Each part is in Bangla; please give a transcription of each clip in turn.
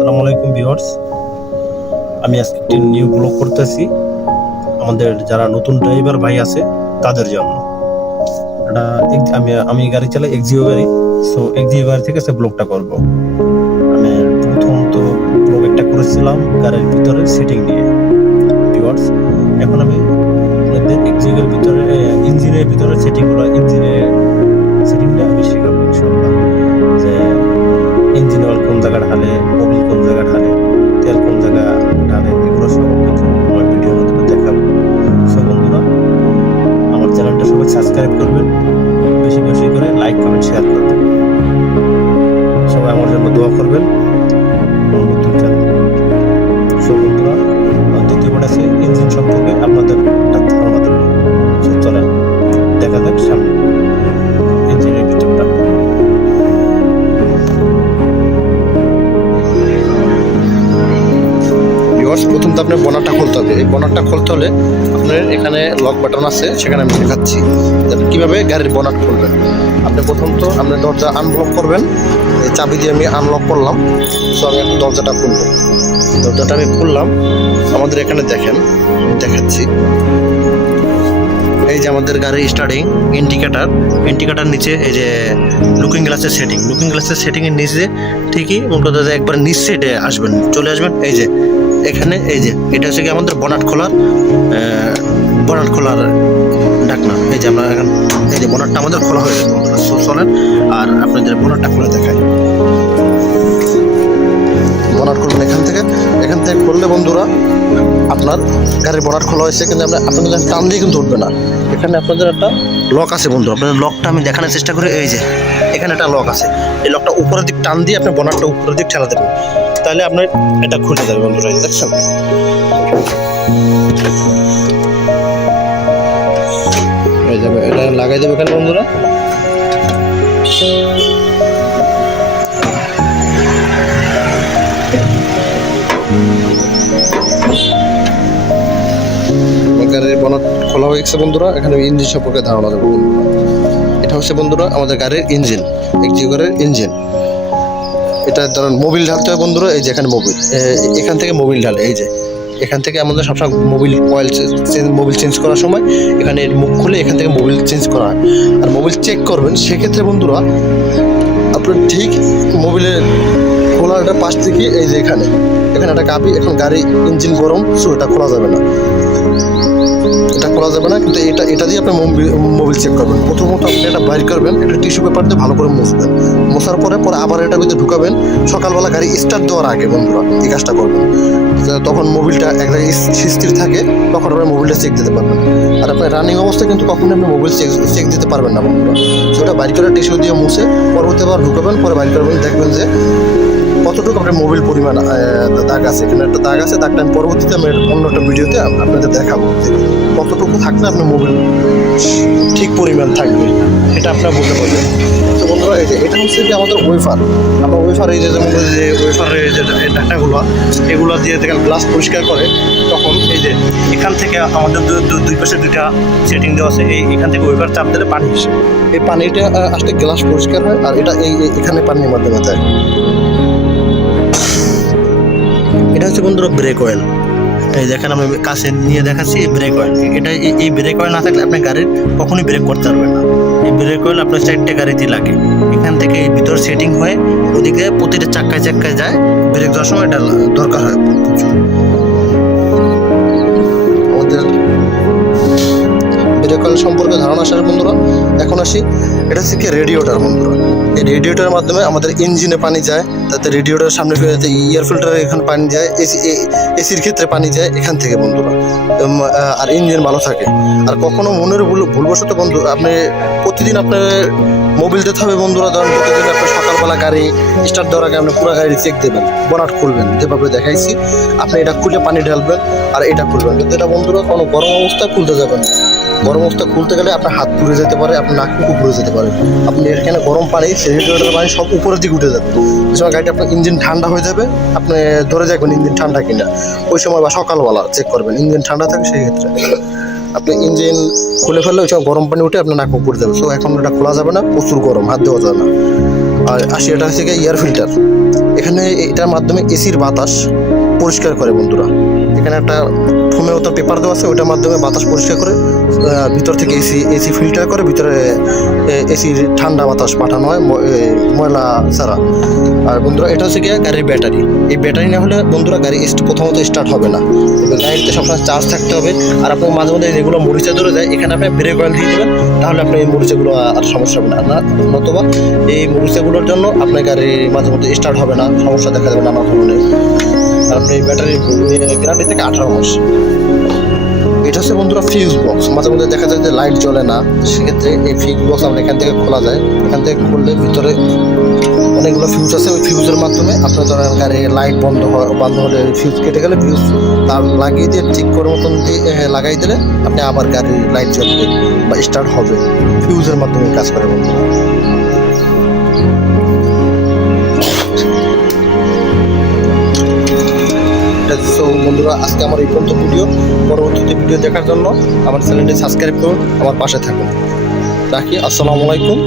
আসসালামু আলাইকুম ভিউয়ার্স, আমি আজকে একটি নিউ ব্লগ করতেছি আমাদের যারা নতুন ড্রাইভার ভাই আছে তাদের জন্য। এটা আমি গাড়ি চালাই এক্সিও গাড়ি, সো এক্সিও গাড়ি থেকে সে ব্লগটা করব। আমি প্রথম তো ব্লগ একটা করেছিলাম গাড়ির ভিতরে সেটিং নিয়ে ভিউয়ার্স। এখন আমি আপনাদের এক্সিও গাড়ির ভিতরে ইঞ্জিনের ভিতরে সেটিংটা আমি শেখাবো ইনশাআল্লাহ। যে ইঞ্জিন অয়েল কোন জায়গায় ঢালে, মোবিল কোন জায়গায় ঢালে, তেল কোন জায়গা ঢালে, এগুলো সব কিছু আমার ভিডিওর মাধ্যমে দেখাবো। সব বন্ধুরা আমার চ্যানেলটা সবাই সাবস্ক্রাইব করবেন, বেশি বেশি করে লাইক কমেন্ট শেয়ার করবেন, সবাই আমার জন্য দোয়া করবেন। আমার নতুন চ্যানেল সব বন্ধুরা, দ্বিতীয় পার্ট আছে ইঞ্জিন সম্পর্কে আপনাদের ধারণা দেবো। চলেন দেখা যাক সামনে ইঞ্জিনের ভিতরটা। প্রথম তো আপনার বনারটা খুলতে হবে। এই বনারটা খুলতে হলে আপনার এখানে লক বাটন আছে, সেখানে আমি দেখাচ্ছি কিভাবে গাড়ির বনার খুলবেন। আপনি প্রথম তো আপনার দরজা আনলক করবেন, এই চাবি দিয়ে আমি আনলক করলাম। সো আমি এখন দরজাটা খুলবো। দরজাটা আমি খুললাম। আমাদের এখানে দেখেন, দেখাচ্ছি এই যে আমাদের গাড়ির স্টার্টিং ইন্ডিকেটার নিচে এই যে লুকিং গ্লাসের সেটিংয়ের নিচে ঠিকই একবার নিচ সাইডে চলে আসবেন। এই যে এখানে এই যে এটা হচ্ছে কি আমাদের বনাট খোলার ঢাকনা। এই যে আমরা এখন এই যে বনাটটা আমাদের খোলা হয়ে গেছে বন্ধুরা। চলেন আর আপনাদের বনাটটা খুলে দেখাই। বনাট খুলবেন এখান থেকে খুললে বন্ধুরা আপনার গাড়ির বনাট খোলা হয়েছে, কিন্তু আপনাদের টান দিয়ে কিন্তু উঠবে না। এখানে আপনাদের একটা লক আছে বন্ধু, আপনাদের লকটা আমি দেখানোর চেষ্টা করি। এই যে এখানে একটা লক আছে, এই লকটা উপরের দিক টান দিয়ে আপনি বনাটটা উপরের দিক ঠেলা দেবেন, তাহলে আপনার এটা খুলে যাবে বন্ধুরা। এই দেখছেন, এটা লাগাই দেবে এখানে বন্ধুরা। গাড়ির বনাট খোলা হয়ে গেছে বন্ধুরা। এখানে ইঞ্জিন সম্পর্কে ধারণা দেবো বন্ধুরা। এটা হচ্ছে বন্ধুরা আমাদের গাড়ির ইঞ্জিন, এক্সিও গাড়ির ইঞ্জিন। এটা ধরেন মোবিল ঢালতে হয় বন্ধুরা। এই যে এখানে মোবিল, এখান থেকে মোবিল ঢালে। এই যে এখান থেকে আমাদের সবসময় মোবিল চেঞ্জ করার সময় এখানে মুখ খুলে এখান থেকে মোবিল চেঞ্জ করা হয়। আর মোবিল চেক করবেন, সেক্ষেত্রে বন্ধুরা আপনার ঠিক মোবিলের খোলাটা পাশ থেকে এই যে এখানে একটা কাপি, এখন গাড়ি ইঞ্জিন গরম, সো এটা খোলা যাবে না, কিন্তু এটা দিয়ে আপনি মোবিল চেক করবেন। প্রথমত আপনি এটা বাইর করবেন, একটা টিস্যু পেপার দিয়ে ভালো করে মুছবেন। মোছার পরে আবার এটার ভিতরে ঢুকাবেন। সকালবেলা গাড়ি স্টার্ট দেওয়ার আগে বন্ধুরা এই কাজটা করবেন। তখন মোবিলটা এক জায়গায় স্থির থাকে, তখন আপনি মোবিলটা চেক দিতে পারবেন। আর আপনার রানিং অবস্থায় কিন্তু কখনোই আপনি মোবিল চেক দিতে পারবেন না বন্ধুরা। সেটা বাইর করে টিস্যু দিয়ে মুছে পরবর্তীবার ঢুকাবেন, পরে বাইর করবেন, দেখবেন যে কতটুকু আপনার মোবিল পরিমাণ দাগ আছে। এখানে একটা দাগ আছে, দাগটা আমি পরবর্তীতে আমি অন্য একটা ভিডিওতে আপনাদের দেখাবো কতটুকু থাকলে আপনার মোবিল ঠিক পরিমাণ থাকবে, এটা আপনারা বলতে পারবেন। তো বন্ধুরা এই যে এটা হচ্ছে কি আমাদের ওয়েফার। আমরা ওয়েফার এই যে ওয়েফারের যে ডাটাগুলো, এগুলো দিয়ে দেখেন গ্লাস পরিষ্কার করে, তখন এই যে এখান থেকে আমাদের দুই পাশে দুইটা সেটিং দেওয়া আছে। এখান থেকে ওয়েফার চাপ দিলে পানি আসে, এই পানিটা আসলে গ্লাস পরিষ্কার হয়। আর এটা এখানে পানির মাধ্যমে যায়। এটা হচ্ছে বন্ধুরা ব্রেক অয়েল। এই দেখেন আমি কাছে নিয়ে দেখাচ্ছি, ব্রেক অয়েল। এই ব্রেক অয়েল না থাকলে আপনি গাড়ির কখনোই ব্রেক করতে পারবেন না। এই ব্রেক অয়েল আপনার 4টে গাড়িতে লাগে। এখান থেকে এই ভিতর সেটিং হয়ে ওদিকে প্রতিটা চাক্কায় যায়, ব্রেক দেওয়ার সময় এটা দরকার হয়। আমাদের ব্রেক অয়েল সম্পর্কে ধারণা আসার বন্ধুরা, এখন আসি এটা হচ্ছে কি রেডিয়েটর বন্ধুরা। এই রেডিয়েটরের মাধ্যমে আমাদের ইঞ্জিনে পানি যায়, তাতে রেডিয়েটরের সামনে এয়ার ফিল্টারে এখানে পানি যায়, এসির ক্ষেত্রে পানি যায় এখান থেকে বন্ধুরা। আর ইঞ্জিন ভালো থাকে। আর কখনো মনের ভুলবশত বন্ধু আপনি প্রতিদিন আপনার মোবিল দিতে হবে বন্ধুরা। ধরেন প্রতিদিন আপনার সকালবেলা গাড়ি স্টার্ট দেওয়ার আগে আপনি পুরো গাড়ি চেক দেবেন, বনাট খুলবেন যেভাবে দেখাইছি। আপনি এটা খুলে পানি ঢালবেন আর এটা খুলবেন, কিন্তু এটা বন্ধুরা কোনো গরম অবস্থায় খুলতে যাবেন না। গরম অবস্থা খুলতে গেলে আপনার হাত পুড়ে যেতে পারে, আপনার নাক মুখ পুড়ে যেতে পারে। আপনি এখানে গরম পানি, রেডিয়েটরের পানি সব উপরের দিকে উঠে যাবে। ওই সময় গাড়িটা আপনার ইঞ্জিন ঠান্ডা হয়ে যাবে, আপনি ধরে দেখবেন ইঞ্জিন ঠান্ডা কিনা। ওই সময় বা সকালবেলা চেক করবেন ইঞ্জিন ঠান্ডা থাকে, সেই ক্ষেত্রে আপনি ইঞ্জিন খুলে ফেললে ওই সময় গরম পানি উঠে আপনার নাক মুখ পুড়ে যাবে। সো এখন এটা খোলা যাবে না, প্রচুর গরম, হাত দেওয়া যাবে না। আর 80 এটা হচ্ছে গিয়ে এয়ার ফিল্টার। এখানে এটার মাধ্যমে এসির বাতাস পরিষ্কার করে বন্ধুরা। এখানে একটা ফোমের মতো পেপার দেওয়া আছে, ওটার মাধ্যমে বাতাস পরিষ্কার করে ভিতর থেকে এসি ফিল্টার করে ভিতরে এসির ঠান্ডা বাতাস পাঠানো হয় ময়লা ছাড়া। আর বন্ধুরা এটা হচ্ছে গিয়ে গাড়ির ব্যাটারি। এই ব্যাটারি না হলে বন্ধুরা গাড়ি প্রথমত স্টার্ট হবে না। এবার গাড়িতে সবসময় চার্জ থাকতে হবে। আর আপনার মাঝে মধ্যে যেগুলো মরিচা ধরে যায়, এখানে আপনি ব্রেক অয়েল দিয়ে দেবেন, তাহলে আপনার এই মরিচাগুলো আর সমস্যা হবে না। নতুবা এই মরিচাগুলোর জন্য আপনার গাড়ি মাঝে মধ্যে স্টার্ট হবে না, সমস্যা দেখা যাবে নানা ধরনের। আর আপনি এই ব্যাটারির গ্যারান্টি থেকে 18 মাস। এটা হচ্ছে বন্ধুরা ফিউজ বক্স। মাঝে মধ্যে দেখা যায় যে লাইট জ্বলে না, সেক্ষেত্রে এই ফিউজ বক্স আমরা এখান থেকে খোলা যায়। এখান থেকে খুললে ভিতরে অনেকগুলো ফিউজ আছে, ওই ফিউজের মাধ্যমে আপনার ধরেন গাড়ির লাইট বন্ধ হলে ফিউজ কেটে গেলে ফিউজ তার লাগিয়ে দিয়ে ঠিক করে মতন দিয়ে লাগাই দিলে আপনি আবার গাড়ির লাইট জ্বলবে বা স্টার্ট হবে। ফিউজের মাধ্যমে কাজ করে বন্ধুরা। সো বন্ধুরা, আজকে আমার এই পর্যন্ত ভিডিও। পরবর্তীতে ভিডিও দেখার জন্য আমার চ্যানেলটি সাবস্ক্রাইব করুন, আমার পাশে থাকুন। রাখি, আসসালামু আলাইকুম।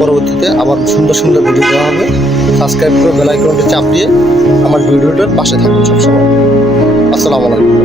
পরবর্তীতে আবার সুন্দর সুন্দর ভিডিও দেওয়া হবে। সাবস্ক্রাইব করে বেল আইকনটি চাপ দিয়ে আমার ভিডিওটার পাশে থাকুন সবসময়। আসসালামু আলাইকুম।